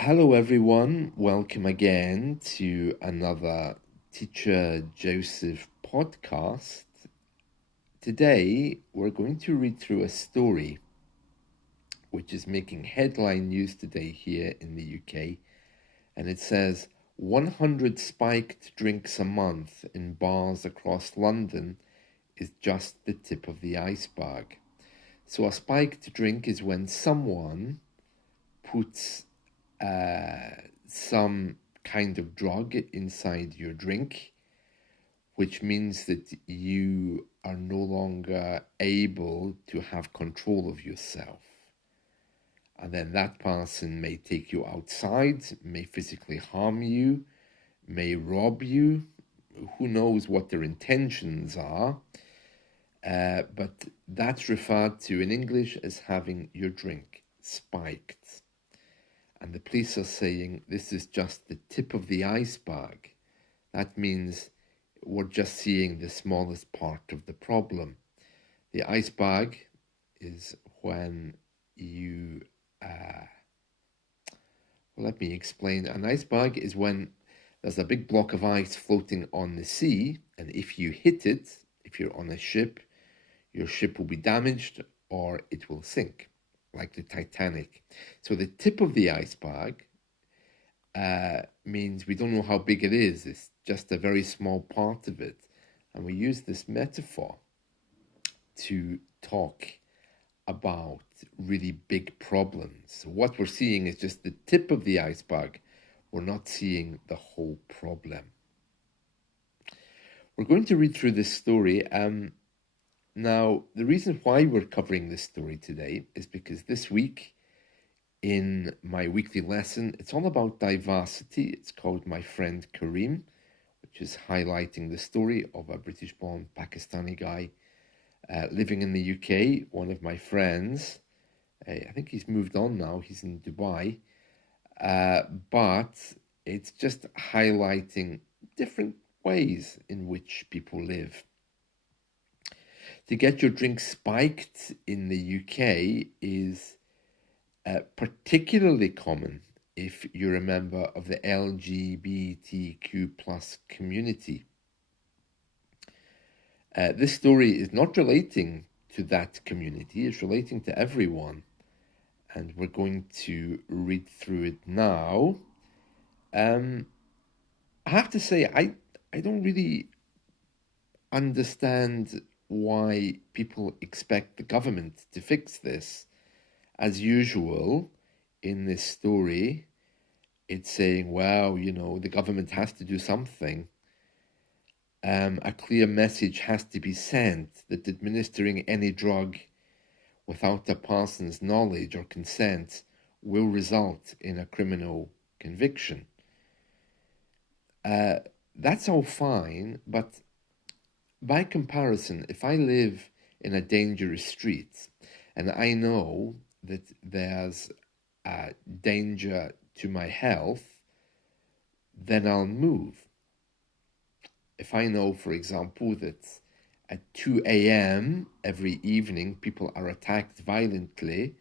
Hello, everyone. Welcome again to another Teacher Joseph podcast. Today, we're going to read through a story which is making headline news today here in the UK. And it says 100 spiked drinks a month in bars across London is just the tip of the iceberg. So, a spiked drink is when someone puts some kind of drug inside your drink, which means that you are no longer able to have control of yourself. And then that person may take you outside, may physically harm you, may rob you. Who knows what their intentions are? But that's referred to in English as having your drink spiked. And the police are saying this is just the tip of the iceberg. That means we're just seeing the smallest part of the problem. The iceberg is when you, let me explain. An iceberg is when there's a big block of ice floating on the sea, and if you hit it, if you're on a ship, your ship will be damaged or it will sink, like the Titanic. So the tip of the iceberg means we don't know how big it is. It's just a very small part of it. And we use this metaphor to talk about really big problems. So what we're seeing is just the tip of the iceberg. We're not seeing the whole problem. We're going to read through this story. Now, the reason why we're covering this story today is because this week in my weekly lesson, it's all about diversity. It's called My Friend Kareem, which is highlighting the story of a British-born Pakistani guy living in the UK. One of my friends, I think he's moved on now, he's in Dubai, but it's just highlighting different ways in which people live. To get your drink spiked in the UK is particularly common if you're a member of the LGBTQ plus community. This story is not relating to that community, it's relating to everyone. And we're going to read through it now. I have to say, I don't really understand why people expect the government to fix this. As usual, in this story, it's saying, well, the government has to do something. A clear message has to be sent that administering any drug without a person's knowledge or consent will result in a criminal conviction. That's all fine, but by comparison, if I live in a dangerous street and I know that there's a danger to my health, then I'll move. If I know, for example, that at 2 a.m. every evening people are attacked violently,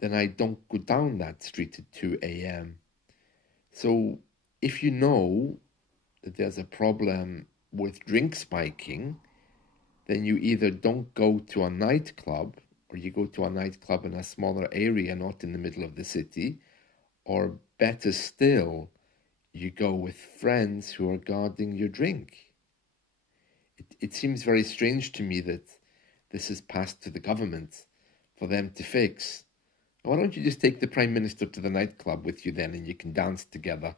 then I don't go down that street at 2 a.m. So if you know that there's a problem with drink spiking, then you either don't go to a nightclub, or you go to a nightclub in a smaller area, not in the middle of the city, or better still, you go with friends who are guarding your drink. It seems very strange to me that this is passed to the government for them to fix. Why don't you just take the Prime Minister to the nightclub with you then and you can dance together?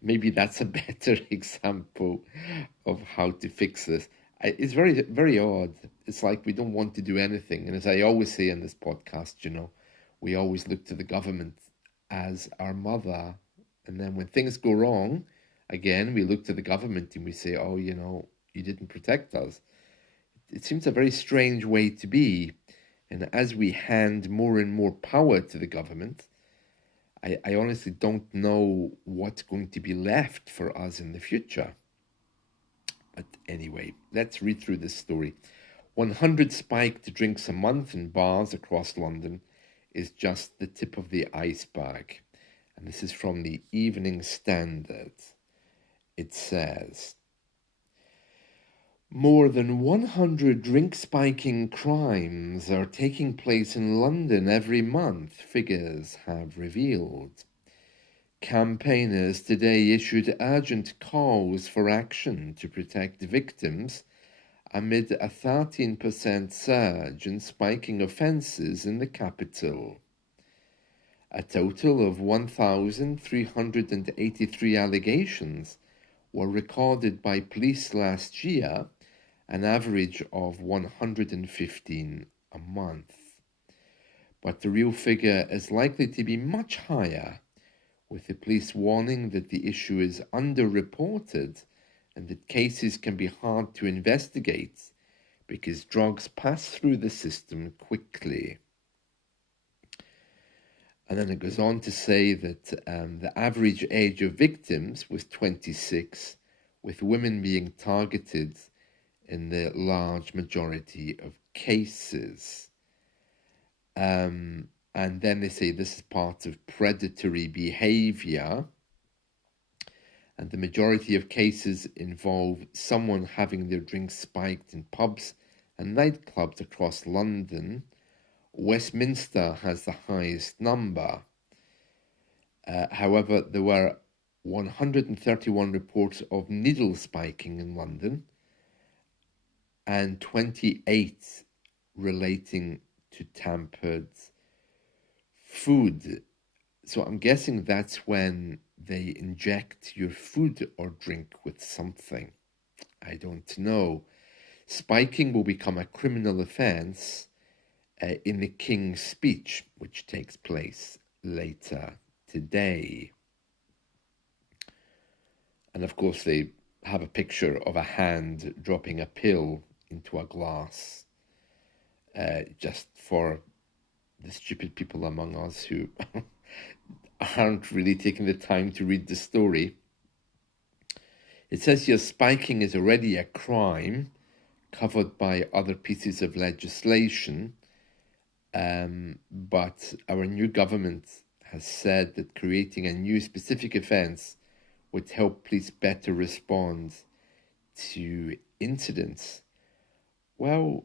Maybe that's a better example of how to fix this. It's very, very odd. It's like we don't want to do anything. And as I always say in this podcast, we always look to the government as our mother. And then when things go wrong, again, we look to the government and we say, oh, you didn't protect us. It seems a very strange way to be. And as we hand more and more power to the government, I honestly don't know what's going to be left for us in the future. But anyway, let's read through this story. 100 spiked drinks a month in bars across London is just the tip of the iceberg. and this is from the Evening Standard. It says, more than 100 drink-spiking crimes are taking place in London every month, figures have revealed. Campaigners today issued urgent calls for action to protect victims amid a 13% surge in spiking offences in the capital. A total of 1,383 allegations were recorded by police last year, an average of 115 a month. But the real figure is likely to be much higher, with the police warning that the issue is underreported and that cases can be hard to investigate because drugs pass through the system quickly. And then it goes on to say that the average age of victims was 26, with women being targeted in the large majority of cases. And then they say this is part of predatory behavior. And the majority of cases involve someone having their drinks spiked in pubs and nightclubs across London. Westminster has the highest number. However, there were 131 reports of needle spiking in London and 28 relating to tampered food. So I'm guessing that's when they inject your food or drink with something. I don't know. Spiking will become a criminal offence in the King's Speech, which takes place later today. And of course, they have a picture of a hand dropping a pill into a glass, just for the stupid people among us who aren't really taking the time to read the story. It says here spiking is already a crime covered by other pieces of legislation, but our new government has said that creating a new specific offence would help police better respond to incidents. Well,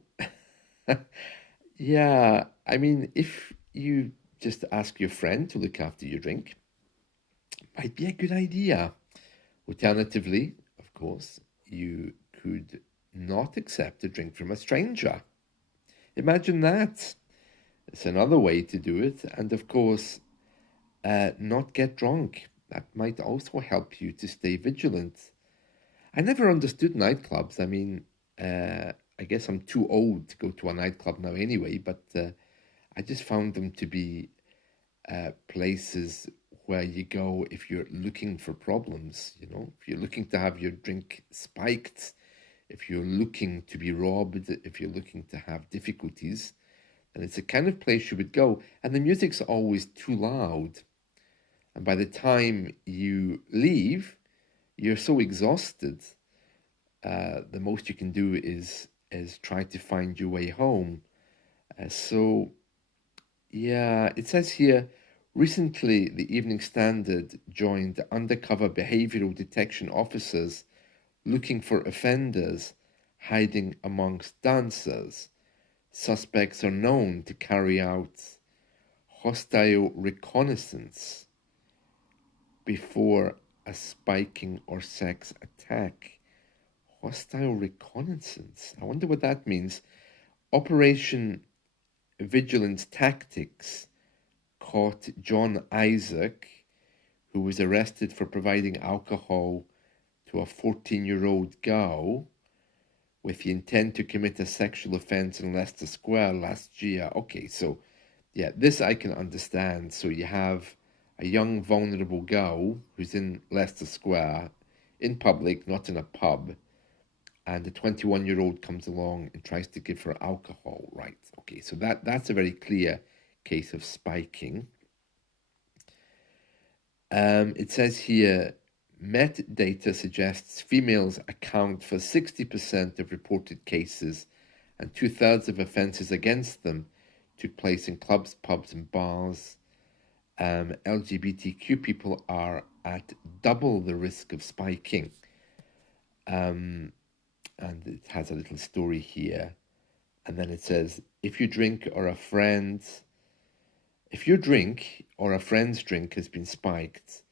yeah, I mean, if you just ask your friend to look after your drink, might be a good idea. Alternatively, of course, you could not accept a drink from a stranger. Imagine that. It's another way to do it. And of course, not get drunk. That might also help you to stay vigilant. I never understood nightclubs. I mean, I guess I'm too old to go to a nightclub now anyway, but I just found them to be places where you go if you're looking for problems, you know, if you're looking to have your drink spiked, if you're looking to be robbed, if you're looking to have difficulties, then it's the kind of place you would go. And the music's always too loud. And by the time you leave, you're so exhausted. The most you can do is try to find your way home. So, yeah, it says here, recently the Evening Standard joined undercover behavioral detection officers looking for offenders hiding amongst dancers. Suspects are known to carry out hostile reconnaissance before a spiking or sex attack. Hostile reconnaissance. I wonder what that means. Operation Vigilance Tactics caught John Isaac, who was arrested for providing alcohol to a 14-year-old girl with the intent to commit a sexual offence in Leicester Square last year. Okay, so yeah, this I can understand. So you have a young, vulnerable girl who's in Leicester Square, in public, not in a pub, and the 21-year-old comes along and tries to give her alcohol. Right, okay, so that's a very clear case of spiking. It says here, Met data suggests females account for 60% of reported cases, and 2/3 of offences against them took place in clubs, pubs, and bars. LGBTQ people are at double the risk of spiking. Um, and it has a little story here. And then it says, if your drink or a friend's drink has been spiked,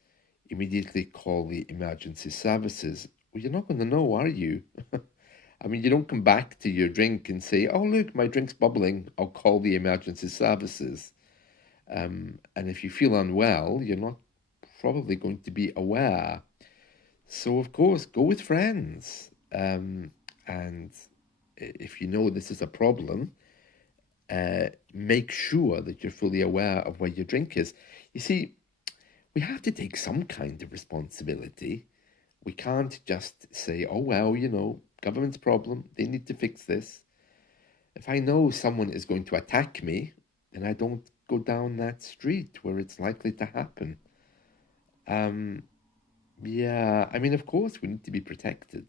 immediately call the emergency services. Well, you're not going to know, are you? I mean, you don't come back to your drink and say, oh, look, my drink's bubbling. I'll call the emergency services. And if you feel unwell, you're not probably going to be aware. So, of course, go with friends. And if you know this is a problem, make sure that you're fully aware of where your drink is. You see, we have to take some kind of responsibility. We can't just say, oh, well, government's problem, they need to fix this. If I know someone is going to attack me, then I don't go down that street where it's likely to happen. Yeah, I mean, of course, we need to be protected,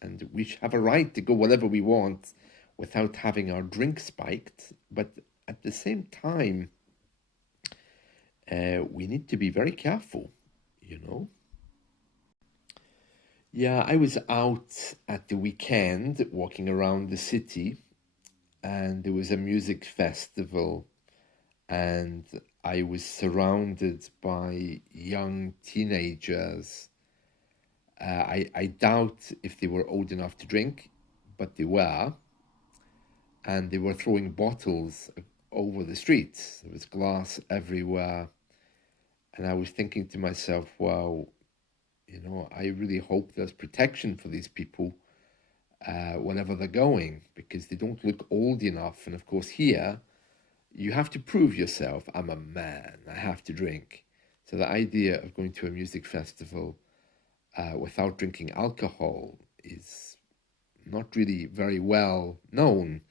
and we should have a right to go wherever we want without having our drink spiked. But at the same time, we need to be very careful, you know. Yeah, I was out at the weekend walking around the city, and there was a music festival, and I was surrounded by young teenagers. I doubt if they were old enough to drink, but they were, and they were throwing bottles over the streets. There was glass everywhere, and I was thinking to myself, wow, I really hope there's protection for these people wherever they're going, because they don't look old enough. And of course, here, you have to prove yourself. I'm a man, I have to drink. So the idea of going to a music festival without drinking alcohol is not really very well known.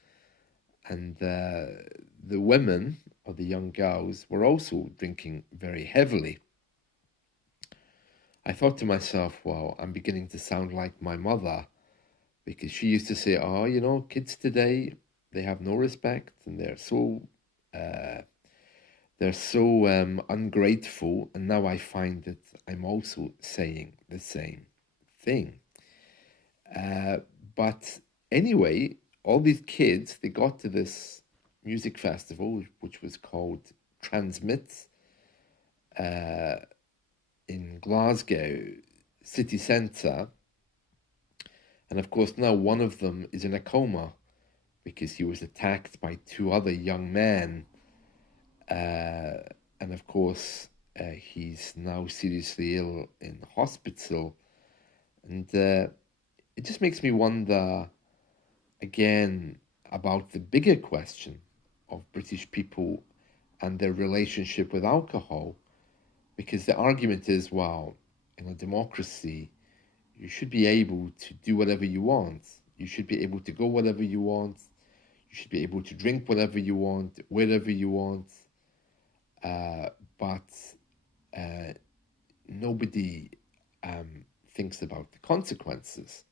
And the women, or the young girls, were also drinking very heavily. I thought to myself, well, I'm beginning to sound like my mother, because she used to say, oh, kids today, they have no respect, and uh, they're so ungrateful. And now I find that I'm also saying the same thing. Uh, but anyway, all these kids, they got to this music festival, which was called Transmit, uh, in Glasgow city centre. And of course, now one of them is in a coma because he was attacked by two other young men. And of course, he's now seriously ill in hospital. And it just makes me wonder again about the bigger question of British people and their relationship with alcohol. Because the argument is, well, in a democracy, you should be able to do whatever you want. You should be able to go wherever you want. You should be able to drink whatever you want, wherever you want. But nobody thinks about the consequences.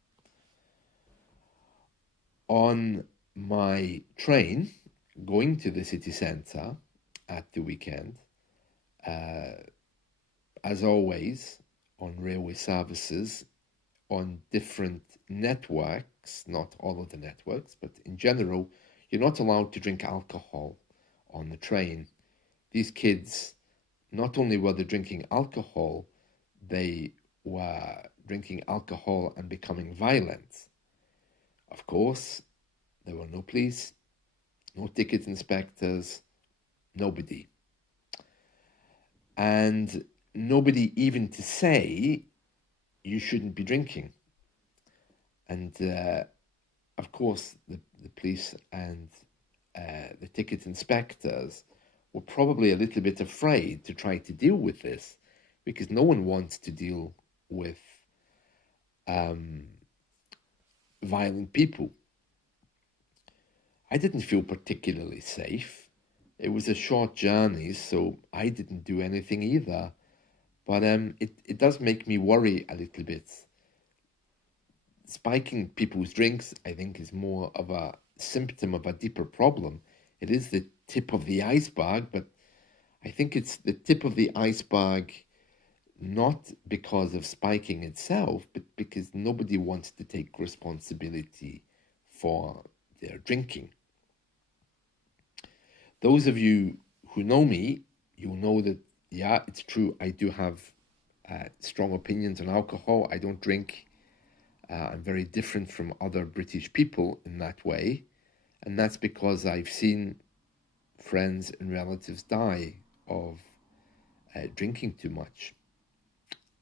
On my train going to the city centre at the weekend, as always, on railway services, on different networks, not all of the networks, but in general, you're not allowed to drink alcohol on the train. These kids, not only were they drinking alcohol, they were drinking alcohol and becoming violent. Of course, there were no police, no ticket inspectors, nobody. And nobody even to say you shouldn't be drinking. And of course, the police and the ticket inspectors were probably a little bit afraid to try to deal with this, because no one wants to deal with violent people. I didn't feel particularly safe. It was a short journey, so I didn't do anything either. But it does make me worry a little bit. Spiking people's drinks, I think, is more of a symptom of a deeper problem. It is the tip of the iceberg, but I think it's the tip of the iceberg, not because of spiking itself, but because nobody wants to take responsibility for their drinking. Those of you who know me, you'll know that, yeah, it's true. I do have strong opinions on alcohol. I don't drink. I'm very different from other British people in that way. And that's because I've seen friends and relatives die of drinking too much.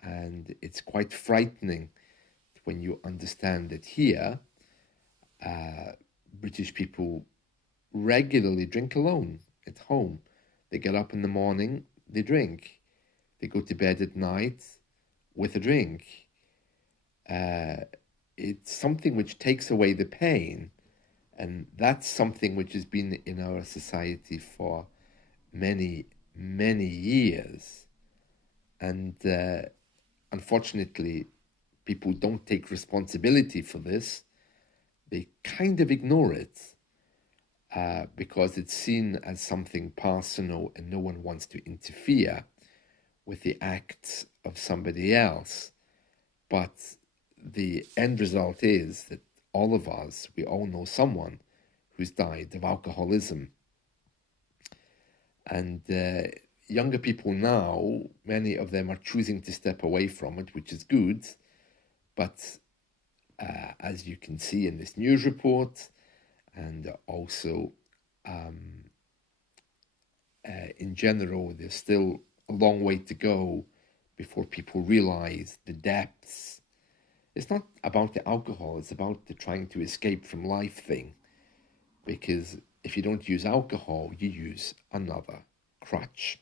And it's quite frightening when you understand that here, British people regularly drink alone at home. They get up in the morning, they drink. They go to bed at night with a drink. It's something which takes away the pain, and that's something which has been in our society for many, many years. And unfortunately, people don't take responsibility for this. They kind of ignore it because it's seen as something personal and no one wants to interfere with the acts of somebody else. But the end result is that all of us, we all know someone who's died of alcoholism. And younger people now, many of them are choosing to step away from it, which is good. But as you can see in this news report, and also in general, there's still a long way to go before people realize the depths. It's not about the alcohol, it's about the trying to escape from life thing. Because if you don't use alcohol, you use another crutch.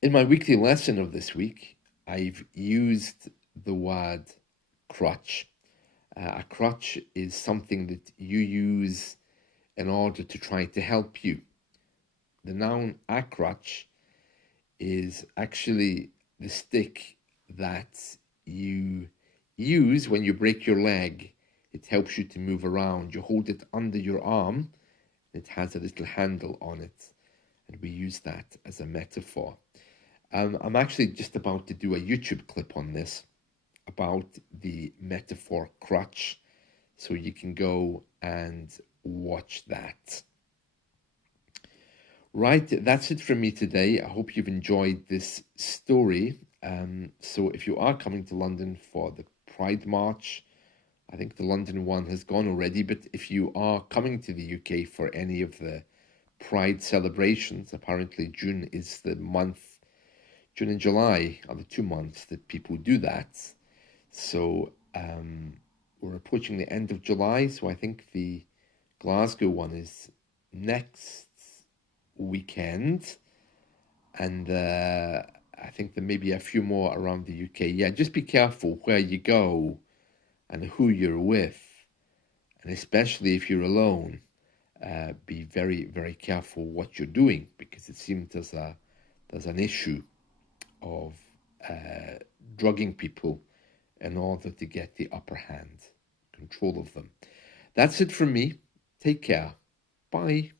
In my weekly lesson of this week, I've used the word crutch. A crutch is something that you use in order to try to help you. The noun a crutch is actually the stick that you use when you break your leg. It helps you to move around. You hold it under your arm. It has a little handle on it. And we use that as a metaphor. I'm actually just about to do a YouTube clip on this about the metaphor crutch. So you can go and watch that. Right, that's it from me today. I hope you've enjoyed this story. So if you are coming to London for the Pride March, I think the London one has gone already, but if you are coming to the UK for any of the Pride celebrations, apparently June is the month, June and July are the 2 months that people do that. So we're approaching the end of July, so I think the Glasgow one is next weekend, and I think there may be a few more around the UK. Yeah, just be careful where you go and who you're with, and especially if you're alone, be very, very careful what you're doing, because it seems there's an issue of drugging people in order to get the upper hand, control of them. That's it from me. Take care. Bye.